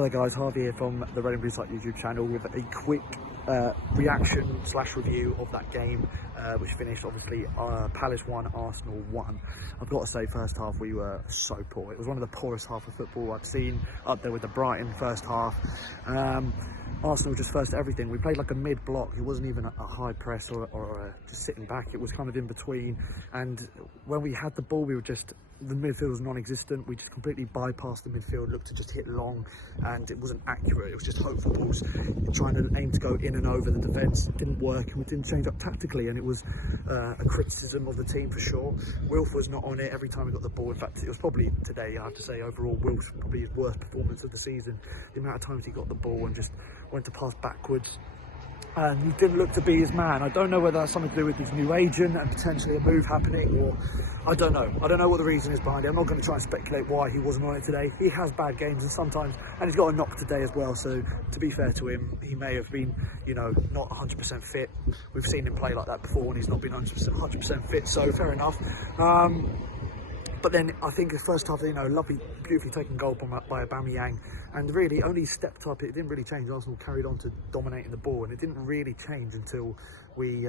Hello guys, Harvey here from the Red and Blue Site YouTube channel with a quick reaction / review of that game which finished obviously Palace 1, Arsenal 1. I've got to say, first half we were so poor. It was one of the poorest half of football I've seen, up there with the Brighton first half. Arsenal just first everything. We played like a mid-block. It wasn't even a high press or just sitting back. It was kind of in between, and when we had the ball we were just, the midfield was non-existent. We just completely bypassed the midfield, looked to just hit long, and it wasn't accurate. It was just hopeful balls, trying to aim to go in and over the defence. It didn't work, and we didn't change up tactically, and it was a criticism of the team for sure. Wilf was not on it every time we got the ball. In fact, it was probably today, I have to say, overall Wilf's probably his worst performance of the season. The amount of times he got the ball and just went to pass backwards, and he didn't look to be his man. I don't know whether that's something to do with his new agent and potentially a move happening, or I don't know what the reason is behind it. I'm not going to try and speculate why he wasn't on it today. He has bad games, and sometimes, and he's got a knock today as well, so to be fair to him, he may have been, you know, not 100% fit. We've seen him play like that before when he's not been 100% fit, so fair enough. But then I think the first half, you know, lovely, beautifully taken goal by Aubameyang, and really only stepped up. It didn't really change. Arsenal carried on to dominating the ball, and it didn't really change until we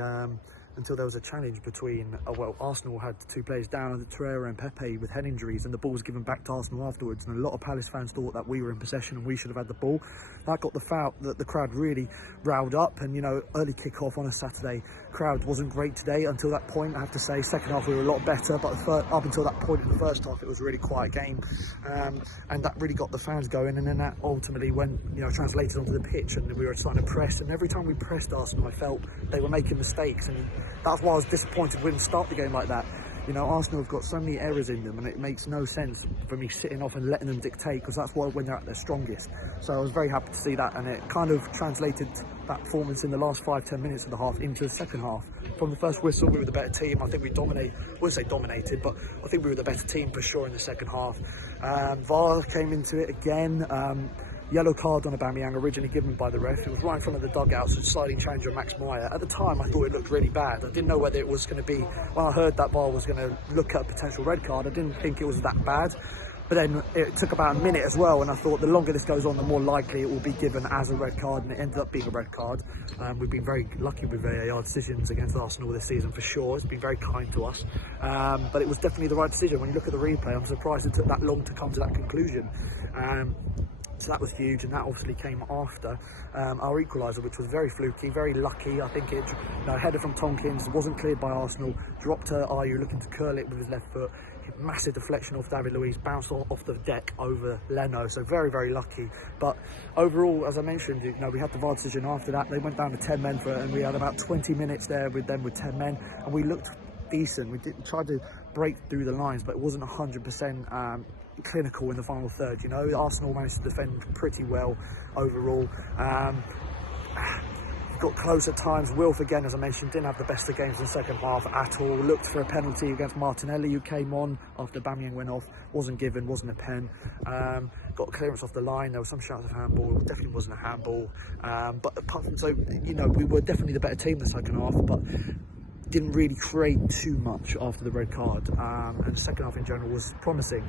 until there was a challenge between, well, Arsenal had two players down, Torreira and Pepe, with head injuries, and the ball was given back to Arsenal afterwards, and a lot of Palace fans thought that we were in possession and we should have had the ball. That got the foul, that the crowd really riled up, and you know, early kick-off on a Saturday, crowd wasn't great today until that point, I have to say. Second half we were a lot better, but up until that point in the first half it was a really quiet game, and that really got the fans going, and then that ultimately went, you know, translated onto the pitch, and we were starting to press, and every time we pressed Arsenal I felt they were making mistakes, and that's why I was disappointed we didn't start the game like that. You know, Arsenal have got so many errors in them, and it makes no sense for me sitting off and letting them dictate, because that's when they're at their strongest. So I was very happy to see that, and it kind of translated that performance in the last 5-10 minutes of the half into the second half. From the first whistle we were the better team. I think we dominated, I wouldn't say dominated, but I think we were the better team for sure in the second half. VAR came into it again. Yellow card on Aubameyang, originally given by the ref. It was right in front of the dugouts, so sliding change on Max Meyer. At the time I thought it looked really bad. I didn't know whether it was going to be, when I heard that VAR was going to look at a potential red card, I didn't think it was that bad. But then it took about a minute as well, and I thought the longer this goes on, the more likely it will be given as a red card, and it ended up being a red card. We've been very lucky with VAR decisions against Arsenal this season for sure. It's been very kind to us, but it was definitely the right decision. When you look at the replay, I'm surprised it took that long to come to that conclusion. So that was huge, and that obviously came after our equaliser, which was very fluky, very lucky. I think it, you know, header from Tompkins, wasn't cleared by Arsenal, dropped to Ayew looking to curl it with his left foot. Massive deflection off David Luiz, bounced off the deck over Leno, so very, very lucky. But overall, as I mentioned, you know, we had the VAR decision after that. They went down to 10 men for it, and we had about 20 minutes there with them with 10 men, and we looked decent. We tried to break through the lines, but it wasn't 100% clinical in the final third. You know, Arsenal managed to defend pretty well overall. Got close at times. Wilf, again, as I mentioned, didn't have the best of games in the second half at all. Looked for a penalty against Martinelli, who came on after Aubameyang went off. Wasn't given, wasn't a pen. Got clearance off the line. There were some shouts of handball. It definitely wasn't a handball. But apart from, so, you know, we were definitely the better team in the second half, but didn't really create too much after the red card, and the second half in general was promising.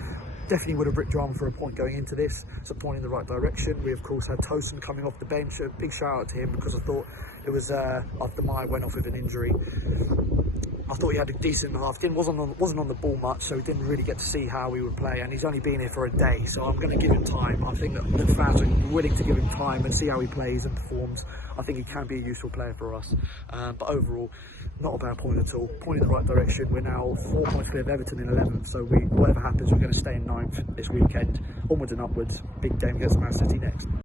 Definitely would have ripped Drama for a point going into this. It's a point in the right direction. We of course had Tosin coming off the bench. A big shout out to him, because I thought it was after Meyer went off with an injury, I thought he had a decent half. Wasn't on the ball much, so he didn't really get to see how he would play, and he's only been here for a day, so I'm going to give him time. I think that the fans are willing to give him time and see how he plays and performs. I think he can be a useful player for us, but overall, not a bad point at all. Point in the right direction. We're now 4 points clear of Everton in 11th, so whatever happens, we're going to stay in 9th this weekend. Onwards and upwards. Big game against Man City next.